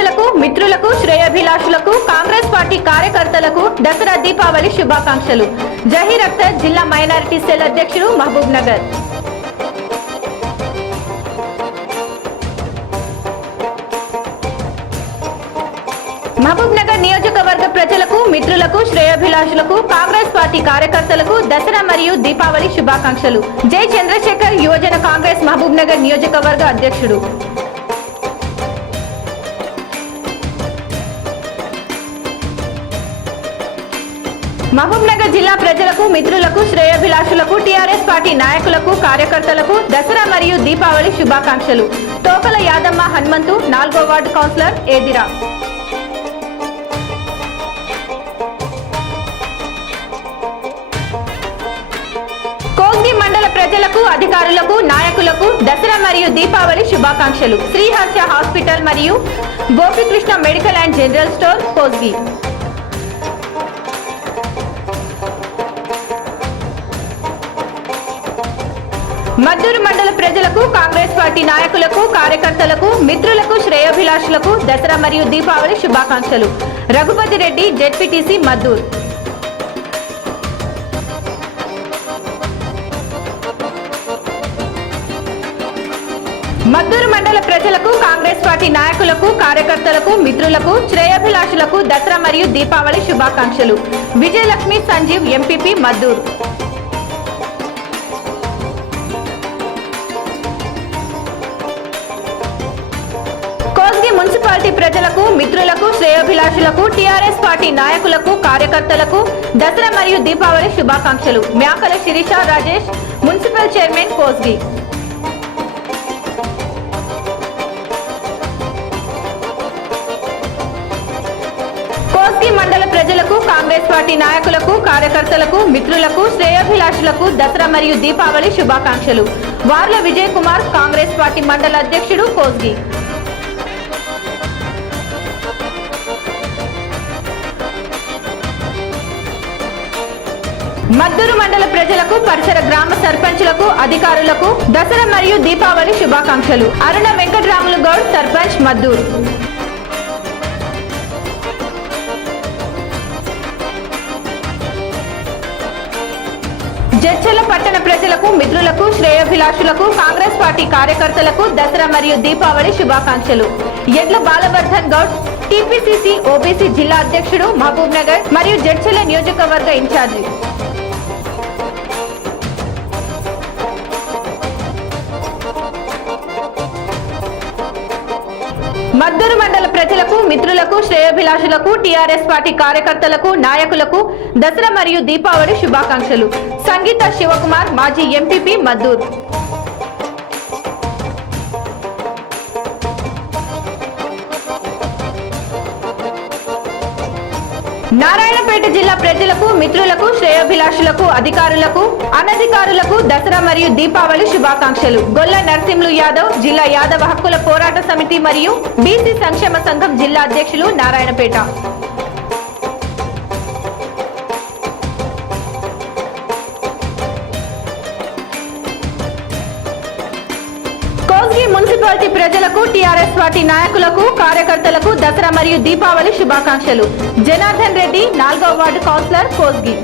ప్రజలకు మిత్రులకు శ్రేయోభిలాషులకు కాంగ్రెస్ పార్టీ కార్యకర్తలకు దసరా దీపావళి శుభాకాంక్షలు. జహీర్ అఖ్తర్ జిల్లా మైనారిటీ సెల్ అధ్యక్షుడు మహబూబ్ నగర్. మహబూబ్ నగర్ నియోజకవర్గ ప్రజలకు మిత్రులకు శ్రేయోభిలాషులకు కాంగ్రెస్ పార్టీ కార్యకర్తలకు దసరా మరియు దీపావళి శుభాకాంక్షలు. జై చంద్రశేఖర్ యువజన కాంగ్రెస్ మహబూబ్ నగర్ నియోజకవర్గ అధ్యక్షుడు. మహబూబ్ నగర్ జిల్లా ప్రజలకు మిత్రులకు శ్రేయోభిలాషులకు టీఆర్ఎస్ పార్టీ నాయకులకు కార్యకర్తలకు దసరా మరియు దీపావళి శుభాకాంక్షలు. తోకల యాదమ్మ హనుమంతు 4వ వార్డు కౌన్సిలర్ ఏదిరా. కోగ్ది మండల ప్రజలకు అధికారులకు నాయకులకు దసరా మరియు దీపావళి శుభాకాంక్షలు. శ్రీహర్ష హాస్పిటల్ మరియు Gopikrishna medical and general store Kosgi. Madduru మండల ప్రజలకు కాంగ్రెస్ పార్టీ నాయకులకు కార్యకర్తలకు మిత్రులకు శ్రేయోభిలాషులకు దసరా మరియు దీపావళి శుభాకాంక్షలు. రఘుపతి రెడ్డి జెడ్పీటీసీ మద్దూరు. మద్దూరు మండల ప్రజలకు కాంగ్రెస్ పార్టీ నాయకులకు కార్యకర్తలకు మిత్రులకు శ్రేయోభిలాషులకు దసరా మరియు దీపావళి శుభాకాంక్షలు. విజయలక్ష్మి సంజీవ్ ఎంపీపీ మద్దూరు. మున్సిపాలిటీ ప్రజలకు మిత్రులకు శ్రేయోభిలాషులకు టీఆర్ఎస్ పార్టీ నాయకులకు కార్యకర్తలకు దసరా మరియు దీపావళి శుభాకాంక్షలు. Myakala Sirisha Rajesh municipal chairman Kosgi. కోస్గి మండల ప్రజలకు కాంగ్రెస్ పార్టీ నాయకులకు కార్యకర్తలకు మిత్రులకు శ్రేయోభిలాషులకు దసరా మరియు దీపావళి శుభాకాంక్షలు. వార్ల విజయ్ కుమార్ కాంగ్రెస్ పార్టీ మండల అధ్యక్షుడు కోస్గి. మద్దూరు మండల ప్రజలకు పరిసర గ్రామ సర్పంచులకు అధికారులకు దసరా మరియు దీపావళి శుభాకాంక్షలు. అరుణ వెంకటరాములు గౌడ్ సర్పంచ్ మద్దూరు. జడ్చర్ల పట్టణ ప్రజలకు మిత్రులకు శ్రేయోభిలాషులకు కాంగ్రెస్ పార్టీ కార్యకర్తలకు దసరా మరియు దీపావళి శుభాకాంక్షలు. ఎడ్ల బాలవర్ధన్ గౌడ్ టీపీసీసీ ఓబీసీ జిల్లా అధ్యక్షుడు మహబూబ్ నగర్ మరియు జడ్చర్ల నియోజకవర్గ ఇన్ఛార్జి. మద్దూరు మండల ప్రజలకు మిత్రులకు శ్రేయోభిలాషులకు టీఆర్ఎస్ పార్టీ కార్యకర్తలకు నాయకులకు దసరా మరియు దీపావళి శుభాకాంక్షలు. సంగీత శివకుమార్ మాజీ ఎంపీపీ మద్దూరు. నారాయణపేట జిల్లా ప్రజలకు మిత్రులకు శ్రేయోభిలాషులకు అధికారులకు అనధికారులకు దసరా మరియు దీపావళి శుభాకాంక్షలు. గొల్ల నరసింహులు యాదవ్ జిల్లా యాదవ హక్కుల పోరాట సమితి మరియు బీసీ సంక్షేమ సంఘం జిల్లా అధ్యక్షులు నారాయణపేట. కోస్గి మున్సిపాలిటీ ప్రజలకు టీఆర్ఎస్ పార్టీ నాయకులకు కార్యకర్తలకు దసరా మరియు దీపావళి శుభాకాంక్షలు. జనార్దన్ రెడ్డి 4వ వార్డు కౌన్సిలర్ కోస్గి.